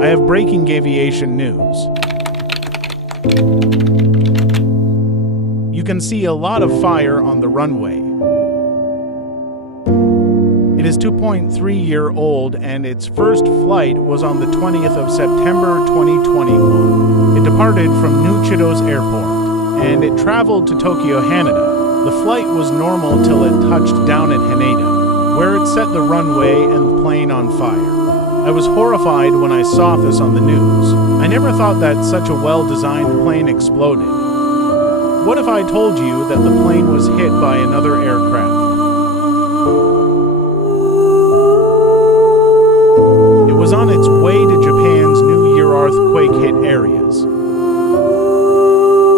I have breaking aviation news. You can see a lot of fire on the runway. It is 2.3-year-old and its first flight was on the 20th of September 2021. It departed from New Chido's airport and it traveled to Tokyo, Haneda. The flight was normal till it touched down at Haneda, where it set the runway and the plane on fire. I was horrified when I saw this on the news. I never thought that such a well-designed plane exploded. What if I told you that the plane was hit by another aircraft? It was on its way to Japan's New Year earthquake-hit areas.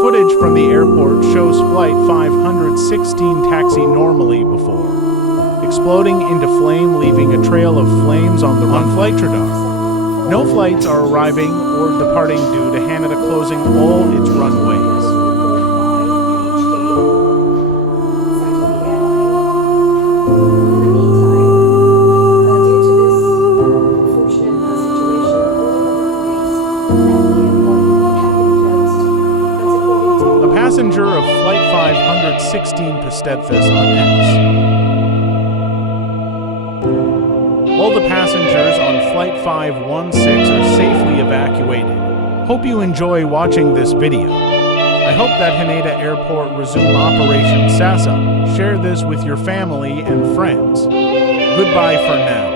Footage from the airport shows Flight 516 taxi normally before exploding into flame, leaving a trail of flames on the run. Flight radar. No flights are arriving or departing due to Haneda closing all its runways. A passenger of Flight 516 Pastethis on X. All the passengers on Flight 516 are safely evacuated. Hope you enjoy watching this video. I hope that Haneda Airport resume Operation Sasa. Share this with your family and friends. Goodbye for now.